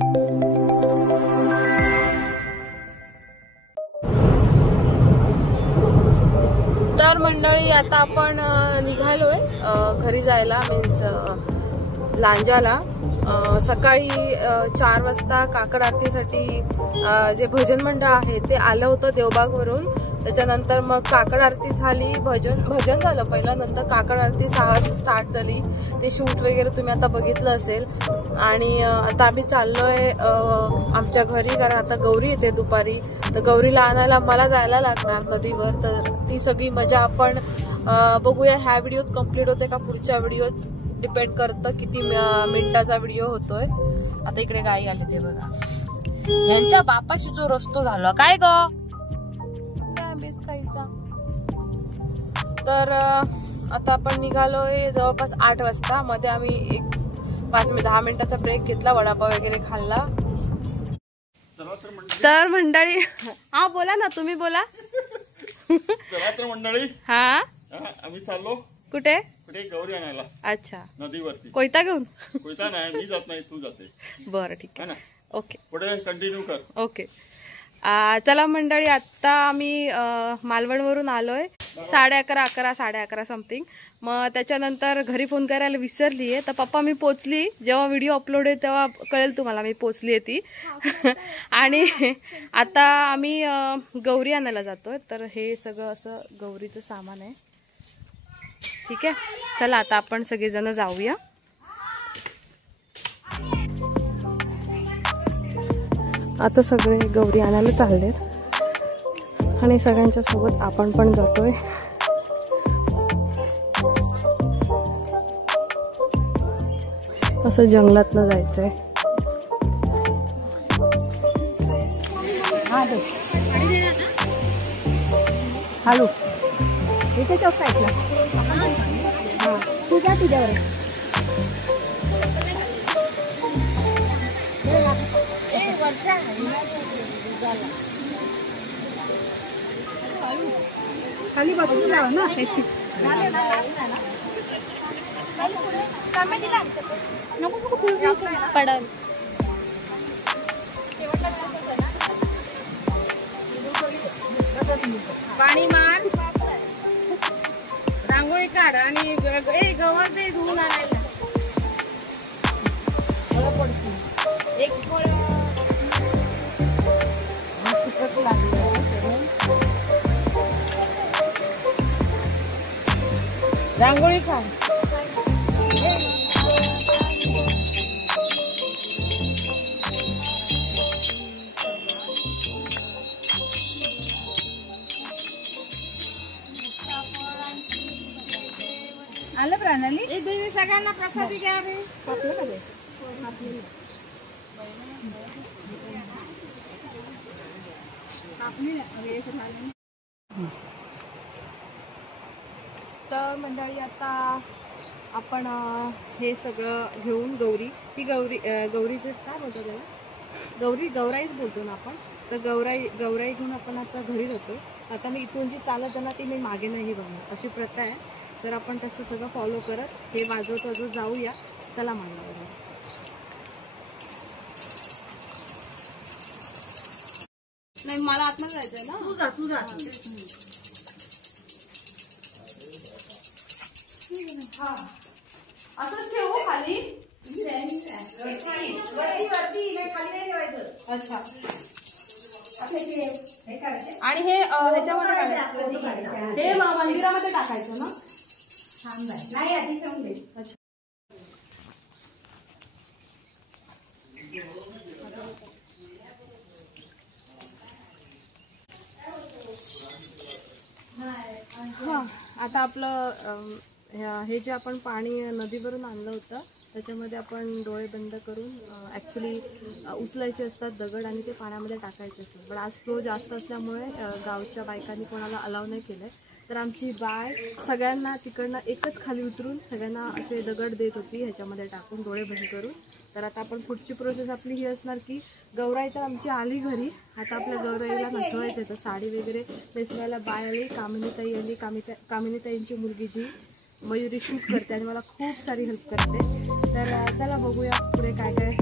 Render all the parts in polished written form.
तर मंडळी आता आपण निघालोय घरी जायला, मीन्स लांजाला। सकाळी 4 वाजता काकड आरतीसाठी जे भजन मंडळ आहे ते आलं होतं देवबागवरून। त्याच्यानंतर मग काकड आरती झाली, भजन झालं पहिलं, नंतर काकड आरती 6 वाजता स्टार्ट झाली। ते शूट वगैरे तुम्ही आता बघितलं असेल। आणि आता आम्ही चाललोय आमच्या घरी, कारण आता गौरी येते दुपारी, तर गौरीला आणायला मला जायला लागणार नदीवर। तर ती सगळी मजा आपण बघूया। ह्या व्हिडिओत कंप्लीट होते का पुढच्या व्हिडिओत डिपेंड करतं किती मिनिटाचा व्हिडिओ होतोय। आता इकडे गाई आली ते बघा, यांच्या बापाशी जो रस्तो झाला काय ग बेस खायचा। तर आता आपण निघालोय जवळपास 8 वाजता। मध्ये आम्ही एक 5-10 मिनिटाचा ब्रेक घेतला, वडापाव वगैरे खाल्ला। तर मंडळी हा बोला ना, तुम्ही बोला। तर मंडळी हा आम्ही चाललो कुठे कुठे गौरी आणायला। अच्छा, नदीवरती। कोयता घेऊन? कोयता नाही, मी जात नाही, तू जाते। बरं ठीक आहे ना, ओके पुढे कंटिन्यू कर। ओके चला मंडळी, आता आम्ही मालवणवरून आलोय 11:30 समथिंग। मग त्याच्यानंतर घरी फोन करायला विसरलीये, तर पप्पा मी पोचली। जेव्हा व्हिडिओ अपलोड आहे तेव्हा कळेल तुम्हाला मी पोचली आहे ती। आणि आता आम्ही गौरी आणायला जातोय। तर हे सगळं असं गौरीचं सामान आहे, ठीक आहे। चला आता आपण सगळेजण जाऊया। आता सगळे गौरी आणायला चाललेत आणि सगळ्यांच्या सोबत आपण पण जातोय। असं जंगलातनं जायचंय। हॅलो इथे चौक साईडला तुझ्या तुझ्यावर खाली बाजूला ना पडल। पाणी मार, रांगोळी काढ आणि गवत दे धुवून आणायला। एक रांगोळी काढ। आलं प्रणाली सगळ्यांना प्रसादी घ्या रे। तर मंडळी आता आपण हे सगळं घेऊन गौरीचं काय बोलतो त्याला, गौराईच बोलतो ना आपण। तर गौराई घेऊन आपण आता घरी जातो। आता मी इथून जी चालत जाणार ती मी मागे नाही बघणार, अशी प्रथा आहे। तर आपण तसं सगळं फॉलो करत हे वाजवत जाऊया। चला मांडवावर। नाही मला आतमध्ये जायचंय ना, तू जा हा असंच ठेवू खाली, वरती खाली नाही ठेवायचं। अच्छा, आणि हे ह्याच्यामध्ये हे मंदिरामध्ये टाकायचं ना? नाही आधी ठेवून दे। अच्छा हा, आता आपलं हे जे आपण पाणी नदीवरून आणलं होतं त्याच्यामध्ये आपण डोळे बंद करून ॲक्च्युली उचलायचे असतात दगड आणि ते पाण्यामध्ये टाकायचे असतात। पण आज फ्लो जास्त असल्यामुळे गावच्या बायकांनी कोणाला अलाव नाही केलं आहे। तर आमची बाय सगळ्यांना तिकडनं एकच खाली उतरून सगळ्यांना असे दगड देत होती ह्याच्यामध्ये टाकून डोळे बंद करून। तर आता आपण पुढची प्रोसेस आपली ही असणार की गौराई तर आमची आली घरी, आता आपल्या गौराईला नटवायचं तर साडी वगैरे नेसवायला बाय आली, कामिनीताई आली। कामिनीताईंची मुलगी जी मयुरी शूट करते आणि मला खूप सारी हेल्प करते। तर चला बघूया पुढे काय काय होते।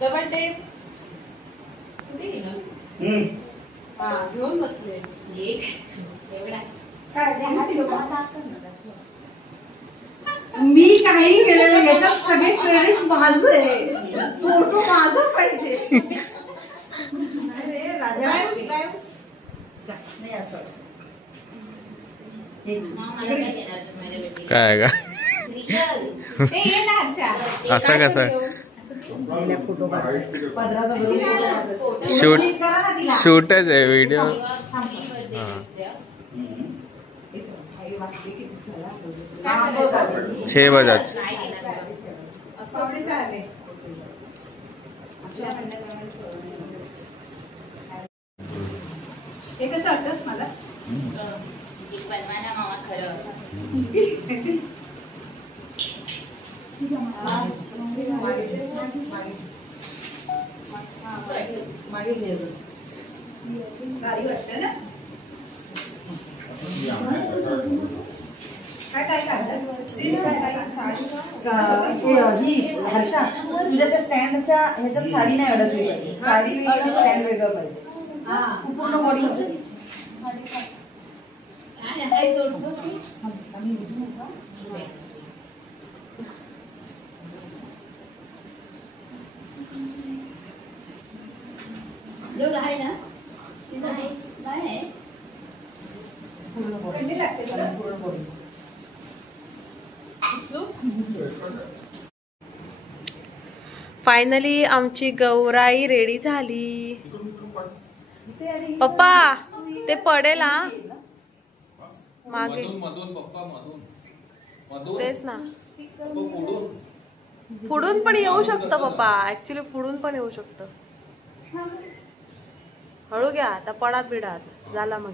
डबल टेप घेऊन बसले मी काही केलेलं याच्यात सगळे क्रेडिट माझं आहे. फोटो माझा पाहिजे. अरे राजा नाही असं काय का असं कसं शूटच आहे व्हिडिओ. 6 बजे हे कसं वाटत मला मामा खरं गाडी वाटतं ना काय काय हर्षा तुझ्या त्या स्टँडच्या ह्याच्यात साडी नाही अडकली पाहिजे. साडी वेगळं स्टँड वेगळं पाहिजे. पूर्ण बॉडी एवढं आहे ना पूर्ण बॉडी फायनली आमची गौराई रेडी झाली. पप्पा ते पडेल हा मागे. तेच ना फुडून पण येऊ शकतं पप्पा. ऍक्च्युली फुडून पण येऊ शकतं. हळू घ्या आता पडात बिडात झाला मग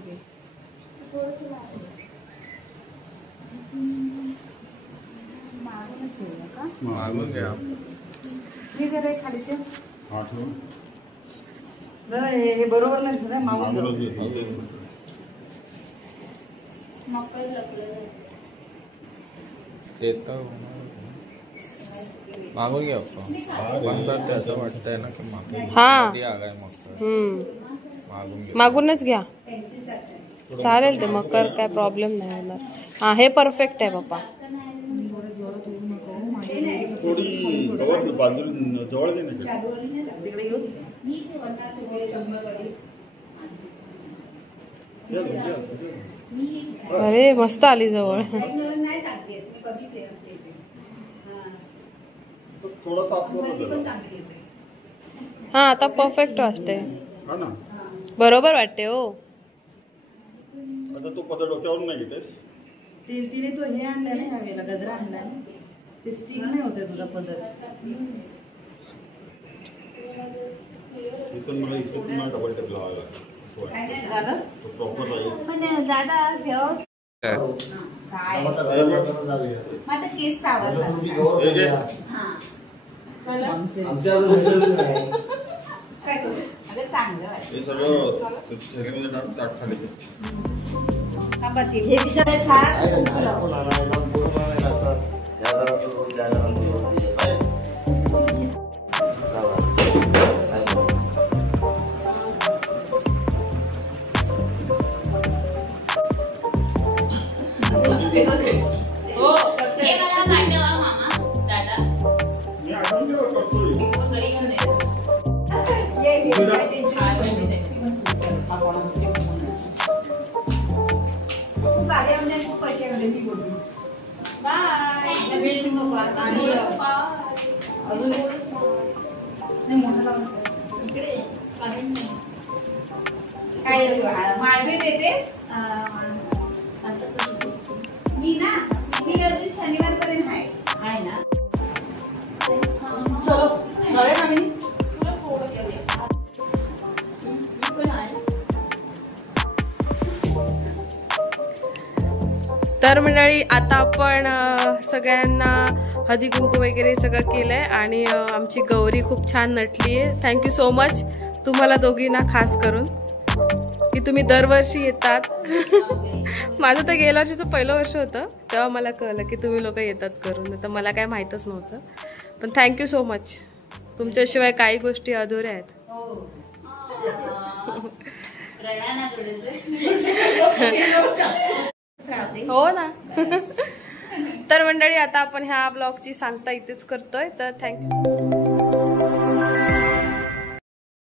मागून घ्या. हे बरोबर नाही सर मागून ते तर मागून घ्या पण तर त्याचं वाटतंय ना की मागून आगाय मग मागून घ्या. मागूनच घ्या चालेल ते मकर काय प्रॉब्लेम नाही होणार. हा हे परफेक्ट आहे पप्पा. थोडी कवर बाजूला जवळ घे ना. अरे मस्त आली जवळ. हा आता परफेक्ट वाटते. बरोबर वाटते हो. आता तू पदर डोक्यावरून नाही घेतेस. तिने तो हे आणलं नाही हवेला गजरा आणला ते स्टिक नाही होते तुझा पदर. इथून मला इथून पुन्हा डबल टेप लावायला झालं प्रॉपर राहील. दादा घेऊ काय माझा केस सावरला काय करू अगं चांगलं हे सगळं ताट खाली हे तिच्या छान माळवे देते मी ना मी अजून शनिवारपर्यंत आहे ना. चलो जाऊया ना. तर मंडळी आता आपण सगळ्यांना हळदी कुंकू वगैरे सगळं केलंय आणि आमची गौरी खूप छान नटली आहे. थँक्यू सो मच तुम्हाला दोघींना खास करून की तुम्ही दरवर्षी येतात. माझं तर गेल्या वर्षीचं पहिलं वर्ष होतं तेव्हा मला कळलं की तुम्ही लोक येतात करून. तर मला काय माहीतच नव्हतं पण थँक्यू सो मच. तुमच्याशिवाय काही गोष्टी अधुऱ्या आहेत. हो ना. तर मंडळी आता आपण ह्या ब्लॉगची सांगता इथेच करतोय. तर थँक्यू.